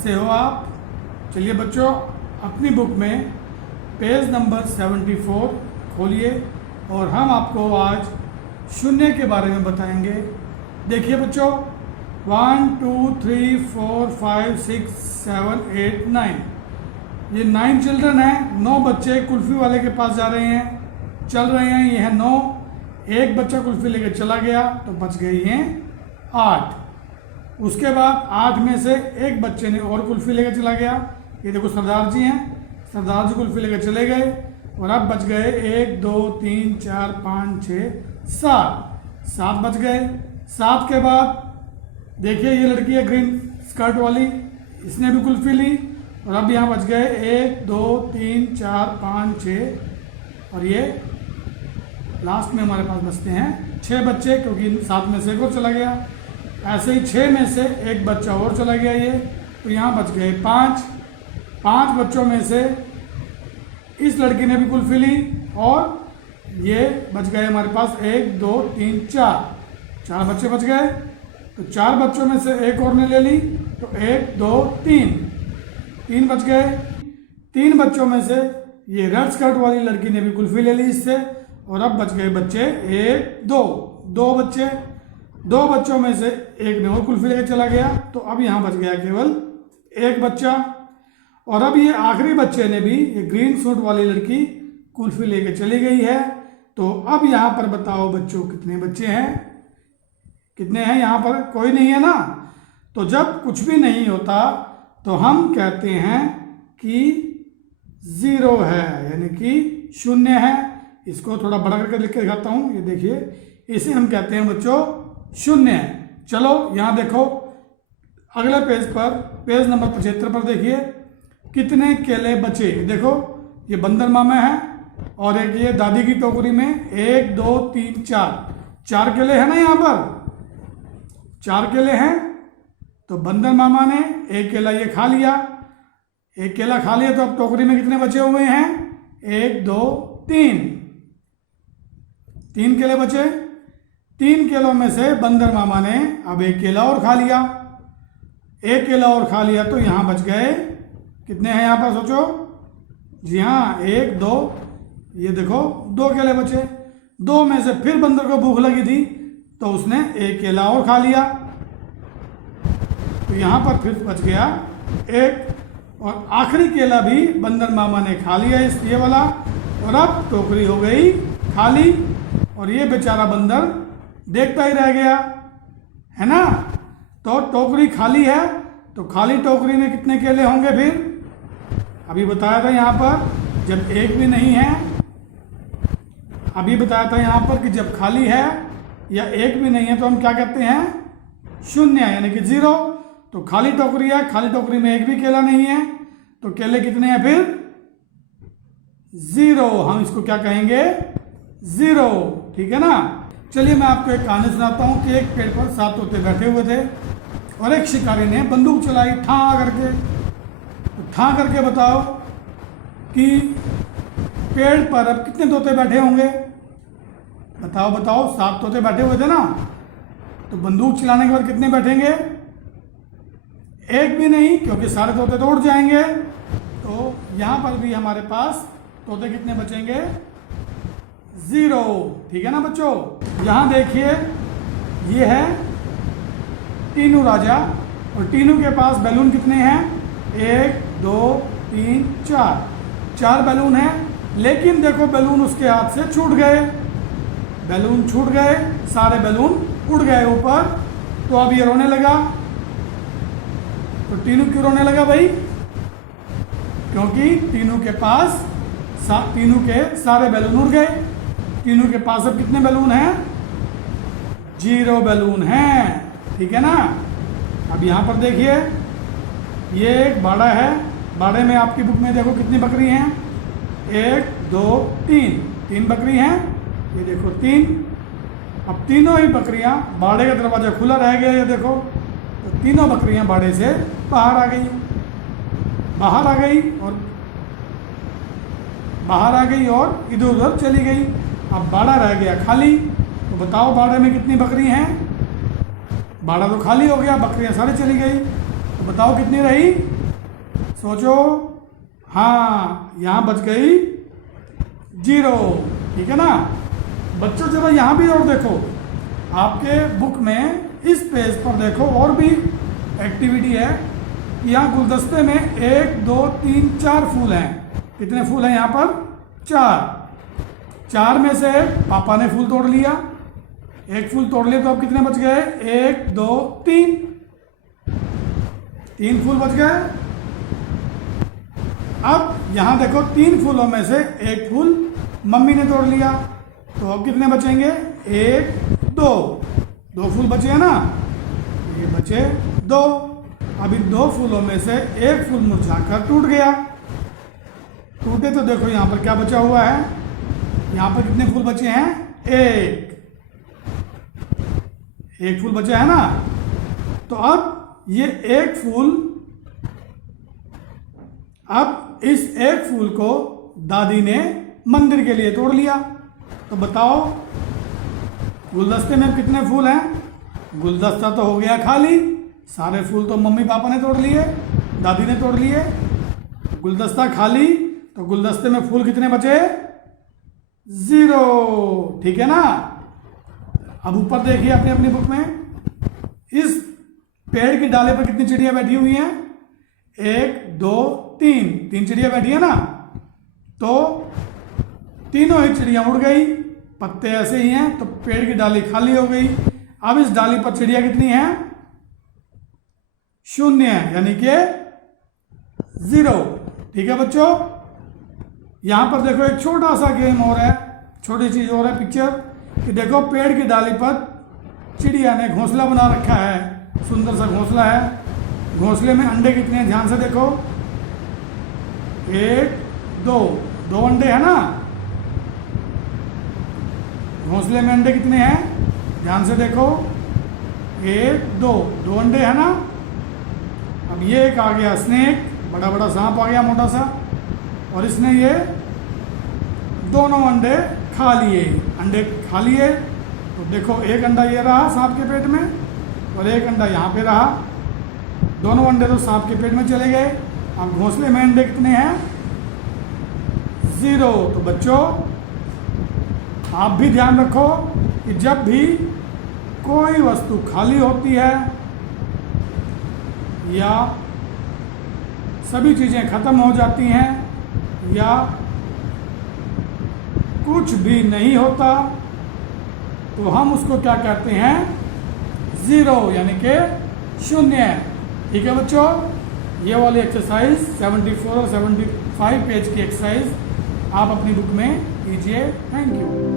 कैसे हो आप? चलिए बच्चों, अपनी बुक में पेज नंबर 74 खोलिए और हम आपको आज शून्य के बारे में बताएंगे। देखिए बच्चों, 1 2 3 4 5 6 7 8 9, ये 9 चिल्ड्रन हैं। 9 बच्चे कुल्फ़ी वाले के पास जा रहे हैं, चल रहे हैं। ये है 9। एक बच्चा कुल्फ़ी लेके चला गया तो बच गई हैं 8। उसके बाद 8 में से एक बच्चे ने और कुल्फ़ी लेकर चला गया। ये देखो सरदार जी हैं, सरदार जी कुल्फ़ी लेकर चले गए और अब बच गए 1 2 3 4 5 6 7 बच गए। 7 के बाद देखिए ये लड़की है ग्रीन स्कर्ट वाली, इसने भी कुल्फ़ी ली और अब यहाँ बच गए 1 2 3 4 5 6 और ये लास्ट में हमारे पास बचते हैं 6 बच्चे, क्योंकि 7 में से एक और चला गया। ऐसे ही 6 में से एक बच्चा और चला गया ये, तो यहाँ बच गए 5 बच्चों में से इस लड़की ने भी कुल्फ़ी ली और ये बच गए हमारे पास 1 2 3 4 बच्चे बच गए। तो 4 बच्चों में से एक और ने ले ली तो 1 2 3 बच गए। 3 बच्चों में से ये रेड स्कर्ट वाली लड़की ने भी कुल्फ़ी ले ली इससे और अब बच गए बच्चे 1 2 बच्चे। 2 बच्चों में से एक ने और कुल्फ़ी लेकर चला गया तो अब यहाँ बच गया केवल एक बच्चा। और अब ये आखिरी बच्चे ने भी, ये ग्रीन सूट वाली लड़की कुल्फ़ी लेकर चली गई है। तो अब यहाँ पर बताओ बच्चों कितने बच्चे हैं? कितने हैं यहाँ पर? कोई नहीं है ना। तो जब कुछ भी नहीं होता तो हम कहते हैं कि 0 है, यानी कि शून्य है। इसको थोड़ा बड़ा करके लिख के दिखाता हूँ। ये देखिए, इसे हम कहते हैं बच्चों शून्य। चलो यहाँ देखो अगले पेज पर, पेज नंबर 75 पर देखिए कितने केले बचे। देखो ये बंदर मामा है और एक ये दादी की टोकरी में 1 2 3 4 केले हैं ना। यहाँ पर 4 केले हैं। तो बंदर मामा ने एक केला ये खा लिया, एक केला खा लिया, तो अब टोकरी में कितने बचे हुए हैं? 1 2 3 केले बचे। 3 केलों में से बंदर मामा ने अब एक केला और खा लिया, एक केला और खा लिया, तो यहाँ बच गए कितने हैं यहाँ पर? सोचो। जी हाँ, 1 2, ये देखो 2 केले बचे। 2 में से फिर बंदर को भूख लगी थी तो उसने एक केला और खा लिया, तो यहाँ पर फिर बच गया 1। और आखिरी केला भी बंदर मामा ने खा लिया, इस ये वाला। और अब टोकरी हो गई खाली और ये बेचारा बंदर देखता ही रह गया, है ना। तो टोकरी खाली है तो खाली टोकरी में कितने केले होंगे? फिर अभी बताया था यहाँ पर जब एक भी नहीं है, अभी बताया था यहाँ पर कि जब खाली है या एक भी नहीं है तो हम क्या कहते हैं? शून्य, यानी कि 0। तो खाली टोकरी है, खाली टोकरी में एक भी केला नहीं है, तो केले कितने हैं फिर? 0। हम इसको क्या कहेंगे? 0। ठीक है ना। चलिए मैं आपको एक कहानी सुनाता हूँ कि एक पेड़ पर 7 तोते बैठे हुए थे और एक शिकारी ने बंदूक चलाई ठां करके। तो ठां करके बताओ कि पेड़ पर अब कितने तोते बैठे होंगे? बताओ बताओ। 7 तोते बैठे हुए थे ना, तो बंदूक चलाने के बाद कितने बैठेंगे? एक भी नहीं, क्योंकि सारे तोते तो उड़ जाएंगे। तो यहाँ पर भी हमारे पास तोते कितने बचेंगे? 0। ठीक है ना बच्चों। यहाँ देखिए ये है टीनू राजा और टीनू के पास बैलून कितने हैं? 1 2 3 4 बैलून हैं। लेकिन देखो बैलून उसके हाथ से छूट गए, बैलून छूट गए, सारे बैलून उड़ गए ऊपर। तो अब ये रोने लगा। तो टीनू क्यों रोने लगा भाई? क्योंकि टीनू के पास टीनू के सारे बैलून उड़ गए। टीनू के पास अब कितने बैलून हैं? 0 बैलून हैं। ठीक है ना। अब यहाँ पर देखिए ये एक बाड़ा है, बाड़े में आपकी बुक में देखो कितनी बकरी हैं? 1 2 3 बकरी हैं। ये देखो 3। अब तीनों ही बकरियां, बाड़े का दरवाजा खुला रह गया, ये देखो, तो तीनों बकरियां बाड़े से बाहर आ गई और इधर उधर चली गई। अब बाड़ा रह गया खाली। तो बताओ बाड़े में कितनी बकरी हैं? बाड़ा तो खाली हो गया, बकरियां सारी चली गई, तो बताओ कितनी रही? सोचो। हाँ, यहाँ बच गई 0, ठीक है ना। बच्चों जरा यहाँ भी और देखो, आपके बुक में इस पेज पर देखो और भी एक्टिविटी है। यहाँ गुलदस्ते में 1 2 3 4 फूल हैं। कितने फूल हैं यहाँ पर? 4 में से पापा ने फूल तोड़ लिया, एक फूल तोड़ लिया, तो अब कितने बच गए? 1 2 3 फूल बच गए। अब यहाँ देखो 3 फूलों में से एक फूल मम्मी ने तोड़ लिया, तो अब कितने बचेंगे? 1 2 फूल बचे हैं ना, ये बचे 2। अब इन 2 फूलों में से एक फूल मुरझाकर टूट गया। टूटे तो देखो यहाँ पर क्या बचा हुआ है, यहाँ पर कितने फूल बचे हैं? एक फूल बचा है ना। तो अब ये एक फूल, अब इस एक फूल को दादी ने मंदिर के लिए तोड़ लिया। तो बताओ गुलदस्ते में कितने फूल हैं? गुलदस्ता तो हो गया खाली, सारे फूल तो मम्मी पापा ने तोड़ लिए, दादी ने तोड़ लिए। गुलदस्ता खाली, तो गुलदस्ते में फूल कितने बचे? 0, ठीक है ना। अब ऊपर देखिए अपनी अपनी बुक में, इस पेड़ की डाले पर कितनी चिड़िया बैठी हुई हैं? 1 2 3 चिड़िया बैठी है ना। तो तीनों ही चिड़िया उड़ गई, पत्ते ऐसे ही हैं, तो पेड़ की डाली खाली हो गई। अब इस डाली पर चिड़िया कितनी है? 0, यानी कि 0, ठीक है बच्चों। यहां पर देखो एक छोटा सा गेम और है, छोटी चीज और है पिक्चर, कि देखो पेड़ की डाली पर चिड़िया ने घोंसला बना रखा है, सुंदर सा घोंसला है। घोंसले में अंडे कितने हैं? ध्यान से देखो, 1 2 अंडे हैं ना। घोंसले में अंडे कितने हैं? ध्यान से देखो, 1 2 अंडे हैं ना। अब ये एक आ गया स्नेक, बड़ा बड़ा सांप आ गया मोटा सा, और इसने ये दोनों अंडे खा लिए। अंडे खा लिए तो देखो एक अंडा ये रहा सांप के पेट में, और एक अंडा यहाँ पे रहा। दोनों अंडे तो सांप के पेट में चले गए। अब घोंसले में अंडे कितने हैं? 0। तो बच्चों आप भी ध्यान रखो कि जब भी कोई वस्तु खाली होती है या सभी चीज़ें खत्म हो जाती हैं या कुछ भी नहीं होता, तो हम उसको क्या कहते हैं? 0, यानी कि 0। ठीक है बच्चों, ये वाली एक्सरसाइज 74 और 75 पेज की एक्सरसाइज आप अपनी बुक में कीजिए। Thank you.